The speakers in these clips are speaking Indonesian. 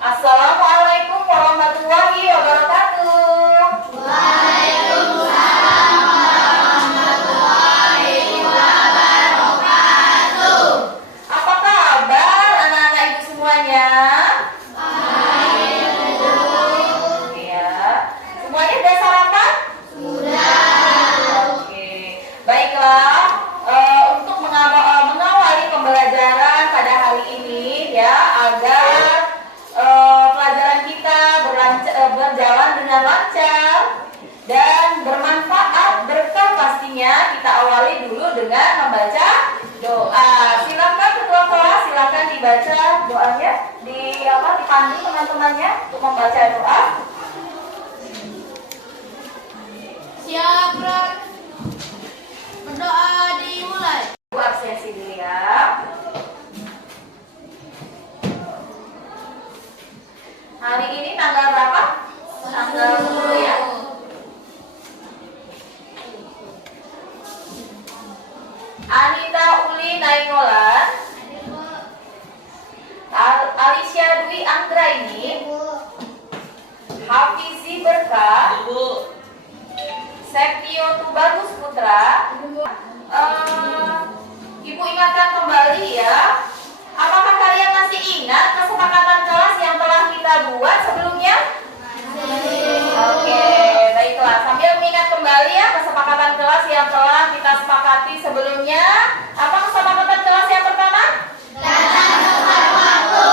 Assalamualaikum warahmatullahi wabarakatuh. Waalaikumsalam warahmatullahi wabarakatuh. Apa kabar anak-anak ibu semuanya? Baik, Bu. Ya. Semuanya sudah sarapan? Sudah. Oke. Baiklah, untuk mengawali pembelajaran pada hari ini ya, agar pelajaran kita berjalan dengan lancar dan bermanfaat berkah pastinya, kita awali dulu dengan membaca doa. Silakan ketua kelas, silakan dibaca doanya, dipandu teman-temannya untuk membaca doa. Siap, berdoa dimulai. Ibu absensi dulu ya. Hari ini tanggal berapa? Tanggal 10 ya. Anita Uli Nainggolan, Alicia Dwi Anggraini, Hafizi Berkah, Septio Tubagus Putra. Ibu ingatkan kembali ya. Apakah kalian masih ingat kesepakatan kelas yang telah kita buat sebelumnya? Oke, baiklah. Sambil mengingat kembali ya kesepakatan kelas yang telah kita sepakati sebelumnya. Apa kesepakatan kelas yang pertama? Datang tepat waktu.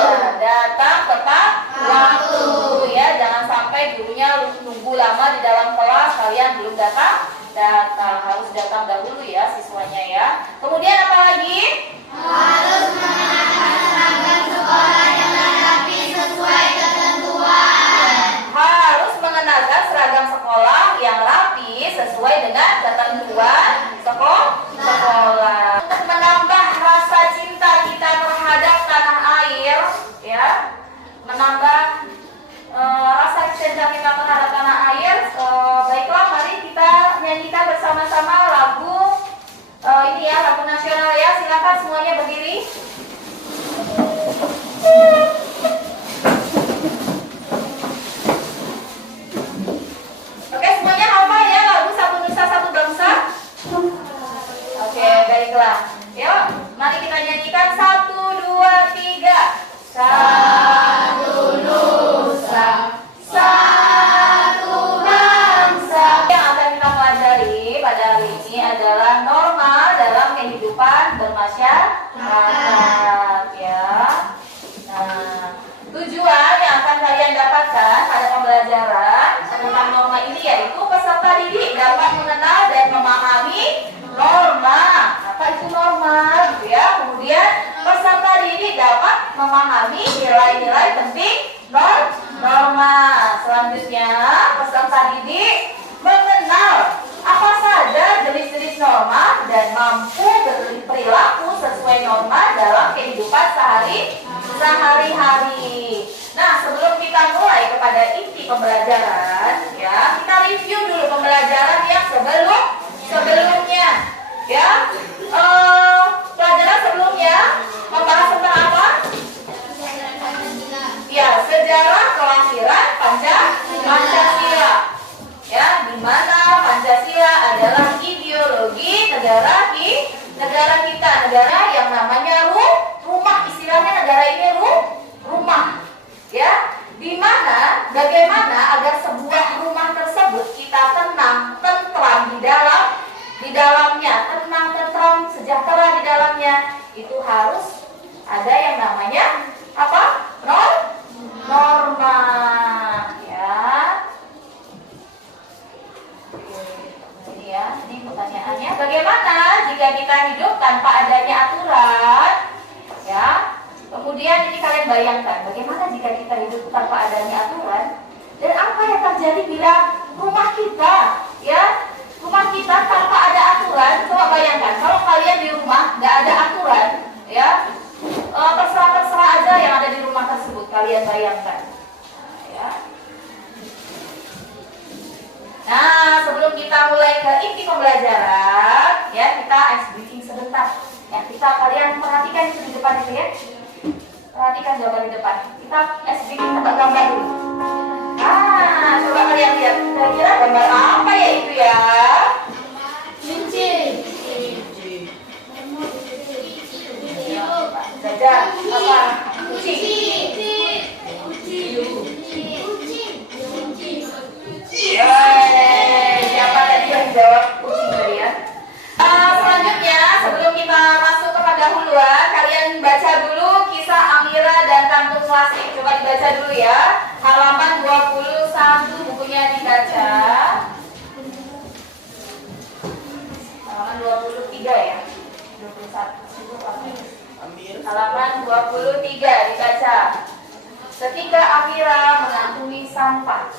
Ya, datang tepat waktu ya. Jangan sampai gurunya nunggu lama di dalam kelas, kalian belum datang. Harus datang dahulu ya siswanya ya. Kemudian apa lagi? Harus mengenakan seragam sekolah dengan rapi sesuai ketentuan. Harus mengenakan seragam sekolah yang rapi sesuai dengan ketentuan sekolah. Untuk menambah rasa cinta kita terhadap tanah air, ya, menambah rasa cinta kita terhadap tanah air. Baiklah, mari kita nyanyikan bersama-sama lagu ini ya, lagu nasional ya. Silakan semuanya berdiri. Oke, semuanya hafal ya lagu Satu Nusa Satu Bangsa? Oke, baiklah. Yuk, mari kita nyanyikan 1, 2, 3. Satu Nusa, satu bangsa. Yang akan kita pelajari pada hari ini adalah norma dalam kehidupan bermasyarakat ya. Nah, tujuan yang akan kalian dapatkan pada pembelajaran tentang norma ini yaitu peserta didik dapat mengenal dan memahami norma. Apa itu norma gitu ya. Kemudian peserta didik dapat memahami nilai-nilai penting norma. Selanjutnya peserta didik mengenal apa saja jenis-jenis norma dan mampu berperilaku sesuai norma dalam kehidupan sehari-hari. Nah, sebelum kita mulai kepada inti pembelajaran, ya, kita review dulu pembelajaran yang sebelumnya, ya. Pelajaran sebelumnya membahas tentang apa? Ya, sejarah kelahiran Pancasila. Ya, di mana Pancasila adalah ideologi negara kita, negara yang namanya rumah, istilahnya negara ini rumah. Ya, di mana bagaimana agar sebuah rumah tersebut kita tenang, tentram di dalamnya, tenang, tentram, sejahtera di dalamnya, itu harus ada yang namanya apa? Norma. Ya. Ini ya, ini pertanyaannya. Bagaimana jika kita hidup tanpa adanya aturan? Ya. Kemudian ini kalian bayangkan, bagaimana jika kita hidup tanpa adanya aturan? Dan apa yang terjadi bila rumah kita, ya, rumah kita tanpa ada aturan? Coba bayangkan, kalau kalian di rumah nggak ada aturan, ya, terserah aja yang ada di rumah tersebut, kalian bayangkan. Ya. Nah, sebelum kita mulai ke inti pembelajaran, ya, kita ice breaking sebentar. Ya, kalian perhatikan itu di depan itu ya. perhatikan gambar di depan. Kita bikin tebak gambar dulu. Coba kalian lihat. Kira-kira gambar apa ya itu ya? Gajah. Apa? Kucing. Siapa tadi yang jawab kucing tadi ya? Selanjutnya, sebelum kita masuk ke pendahuluan, kalian baca dulu kisah Amira dan kantung plastik. Coba dibaca dulu ya. Halaman 21 bukunya dibaca. Halaman 23 ya. 21. Halaman 23 dibaca. Ketika Amira mengantungi sampah.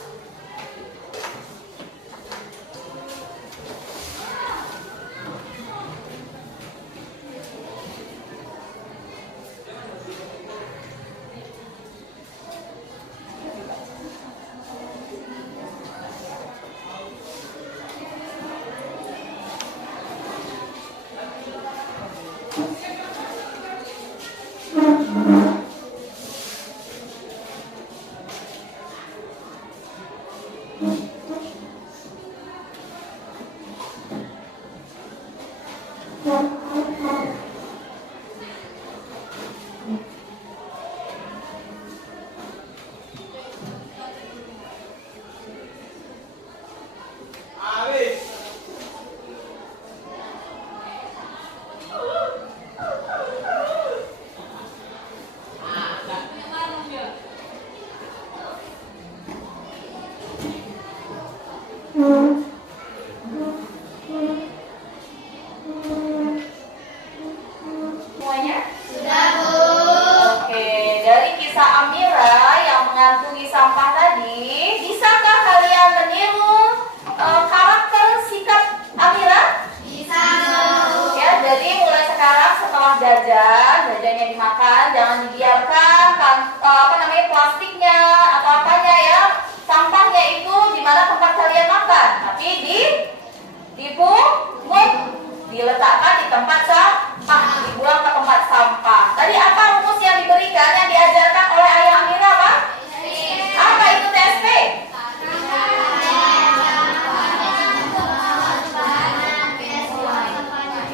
Semuanya? Sudah, Bu. Oke, dari kisah Amira yang mengantungi sampah tadi, bisakah kalian meniru karakter sikap Amira? Bisa, Bu. Ya, jadi mulai sekarang setelah jajannya dimakan, jangan dibiarkan plastiknya atau apanya ya, sampahnya itu di mana tempat kalian makan, tapi dipungut, diletakkan di tempat sampah, dibuang ke tempat sampah. Tadi apa rumus yang diberikan, yang diajarkan oleh ayah Amira, Pak? Apa itu TSP?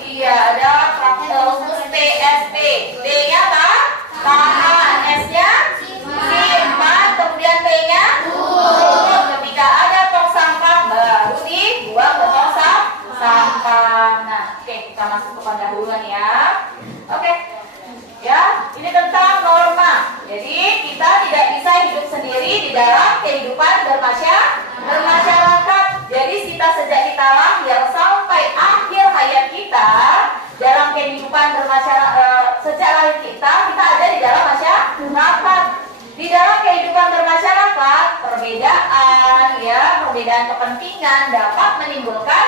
Iya, ada rumus TSP. D-nya apa? Tahan. S-nya simpan. Kemudian P-nya pungut. Ketika ada tong sampah baru dibuang ke tong sampah. Nah, oke, kita masuk ke pendahuluan ya. Oke. Ya, ini tentang norma. Jadi kita tidak bisa hidup sendiri di dalam kehidupan bermasyarakat. Jadi kita sejak kita lahir sampai akhir hayat kita dalam kehidupan sejak lahir kita ada di dalam masyarakat. Di dalam kehidupan bermasyarakat, perbedaan kepentingan dapat menimbulkan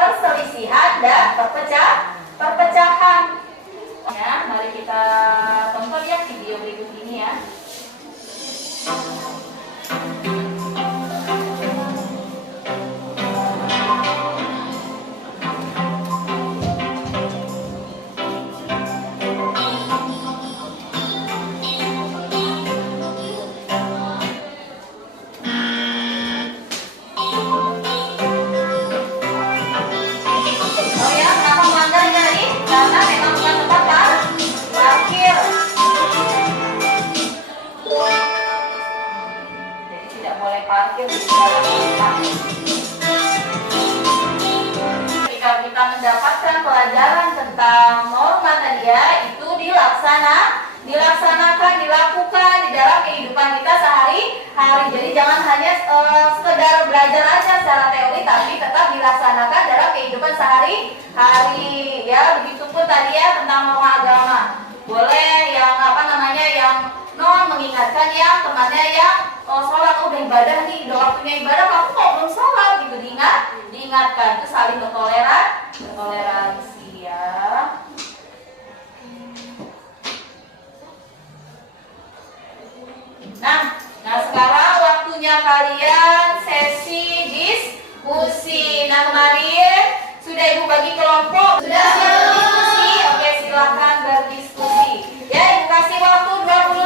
perselisihan dan perpecahan. Ya, mari kita tonton ya video berikut ini ya. Oh ya, kenapa melanggar ini? Karena memang bukan tempat parkir. Jadi tidak boleh parkir di dalam tempat. Ketika kita mendapatkan pelajaran tentang norma tadi ya, itu dilakukan di dalam kehidupan kita sehari-hari. Jadi jangan hanya sekedar belajar aja secara teori, tapi tetap dilaksanakan dalam kehidupan sehari-hari ya. Begitupun tadi ya tentang norma agama. Boleh yang yang non mengingatkan yang temannya yang sholat, udah ibadah nih, udah waktunya ibadah, kamu kok belum sholat gitu, diingatkan. Itu saling bertoleransi ya. Nah sekarang waktunya kalian sesi diskusi. Nah kemarin sudah Ibu bagi kelompok. Sudah berdiskusi. Oke, silahkan berdiskusi. Ya, Ibu kasih waktu 20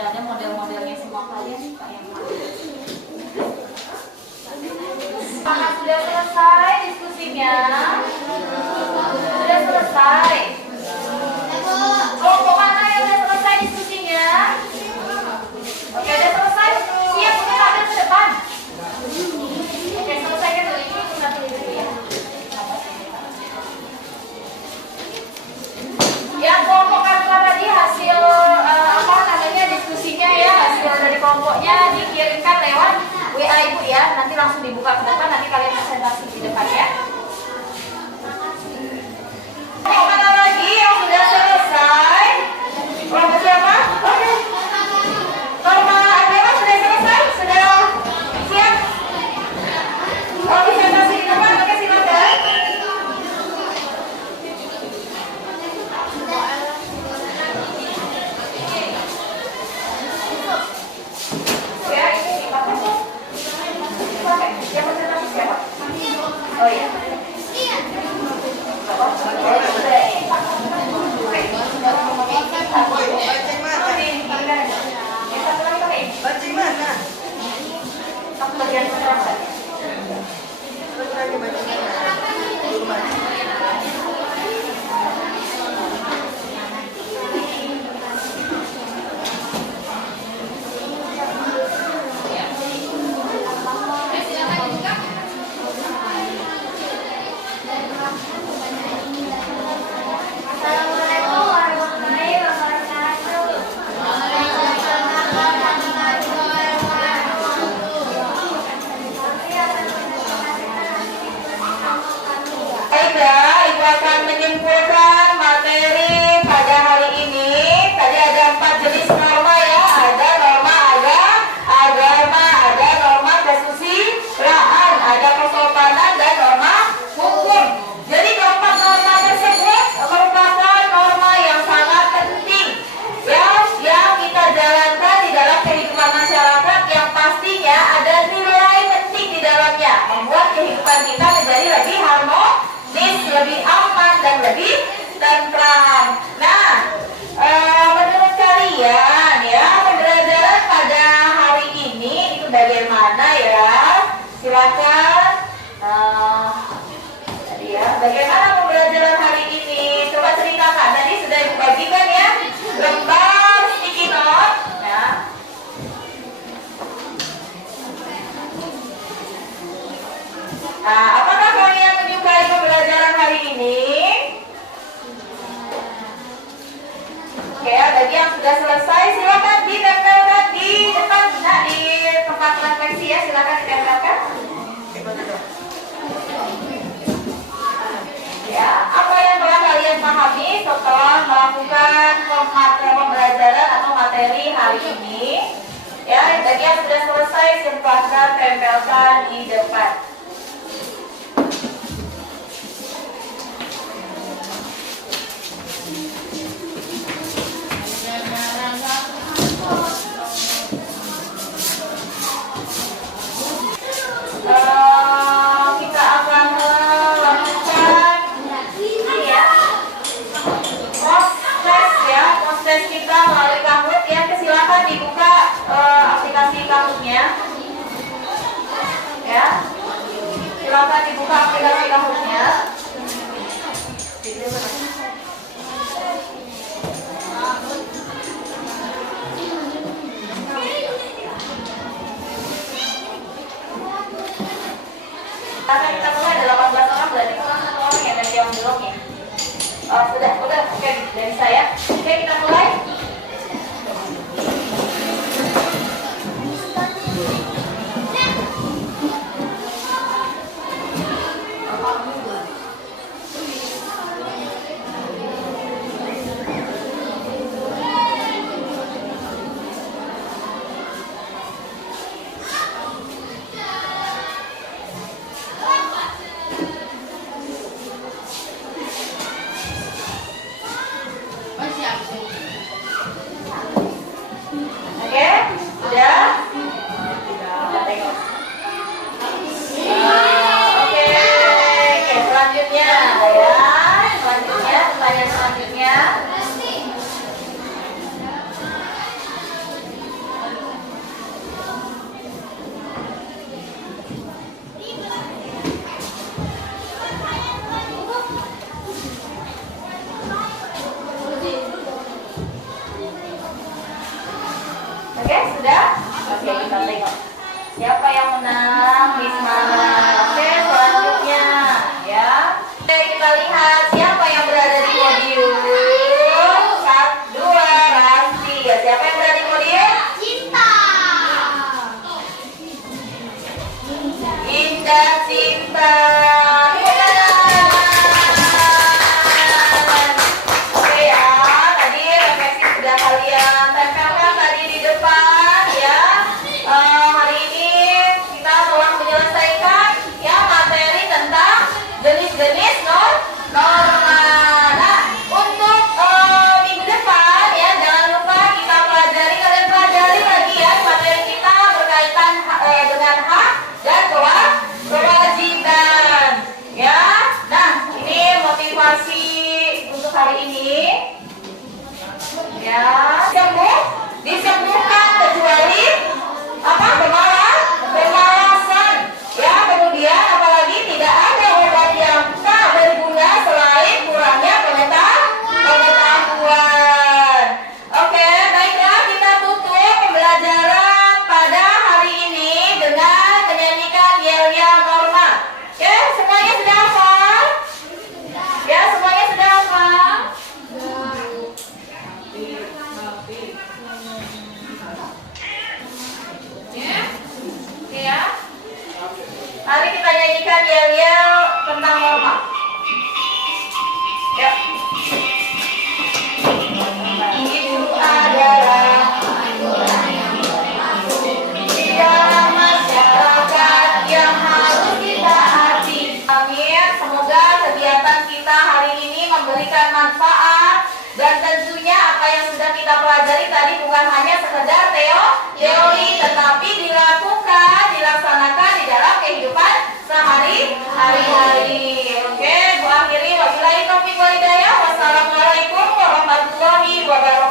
sudah ada model-modelnya semua kalian nih Pak yang mana? Apakah sudah selesai diskusinya? Sudah selesai. Kelompok mana yang sudah selesai diskusinya? Oke, sudah selesai. Siap untuk tampil ke depan. Oke, selesaikan dulu ini kita pilih dulu ya. Yang kelompok kedua tadi hasil apa namanya diskusinya ya, hasil dari kelompoknya dikirimkan lewat WA Ibu ya. Nanti langsung dibuka ke depan, nanti kalian presentasi di depan ya. Kelompok mana lagi yang sudah selesai? Kelompok siapa? Oke. Norma agama sudah selesai? Sudah siap? Oh, presentasi di depan, oke silakan. Ya, ini dipakai tuh. Dipakai. Yang presentasi siapa? Oh iya. Bancing mana? Aku bagian kekerasan. Terus lagi bancing mana? Assalamualaikum warahmatullahi wabarakatuh. Baiklah, Ibu akan menyimpulkan materi pada hari ini. Tadi ada 4 jenis norma ya. Ada norma agama, ada norma kesusilaan, ada kesopanan dan norma hukum. Jadi keempat norma tersebut merupakan norma yang sangat penting ya, yang kita jalankan di dalam kehidupan masyarakat yang pastinya ada nilai penting di dalamnya, membuat kehidupan kita menjadi lebih harmonis, lebih aman dan lebih tentram. Nah, menurut kalian ya, pembelajaran pada hari ini itu bagaimana ya? Silakan. Tadi ya, bagaimana pembelajaran hari ini? Coba ceritakan. Tadi sudah Ibu bagikan ya, lembar sticky note ya. Nah, apakah kalian menyukai pembelajaran hari ini? Oke, bagi yang sudah selesai silakan ditempelkan di depan, nah, di tempat refleksi ya, silakan ditempelkan. Ya, apa yang telah kalian pahami setelah melakukan pembelajaran atau materi hari ini? Ya, bagi yang sudah selesai silakan tempelkan di depan. Kita akan melakukan ini ya, proses kita melalui Kahoot ya. Silakan dibuka aplikasi Kahoot-nya ya. Silakan dibuka aplikasi Kahoot-nya. Karena kita mulai ada 18 orang, berarti kurang 1 orang ya dari yang belum ya. Sudah, oke, dari saya. Oke, kita mulai. Oke, sudah? Oke, kita tengok. Siapa yang menang? Miss Mara. Oke, selanjutnya ya. Oke, kita lihat siapa yang berada di podium. 1, 2, Rasti. Ya, siapa yang berada di podium? Cinta. Indah Cinta. Oke ya, tadi refleksi sudah kalian tempelkan tadi di depan ya. Hari ini kita telah menyelesaikan ya materi tentang jenis-jenis norma. Nah, untuk minggu depan ya jangan lupa kita kalian pelajari lagi ya materi kita berkaitan dengan hak dan kewajiban ya. Nah, ini motivasi untuk hari ini ya. Disembuhkan kecuali apa? Bermalasan ya. Kemudian apalagi tidak ada obat yang tak berguna selain kurangnya pengetahuan. Oke, baiklah, kita tutup pembelajaran pada hari ini dengan menyanyikan yel-yel norma. Oke, semuanya sudah hafal? Ya, semuanya sudah hafal? Ya. Mari kita nyanyikan yel-yel tentang norma. Ya. Itu adalah di dalam masyarakat yang harus kita taati. Amin. Semoga kegiatan kita hari ini memberikan manfaat dan tentunya apa yang sudah kita pelajari tadi bukan hanya sekedar teori, tetapi dilaksanakan di dalam kehidupan sehari-hari. Oke, gua akhiri. Wabillahi taufiq wal hidayah. Wassalamualaikum warahmatullahi wabarakatuh.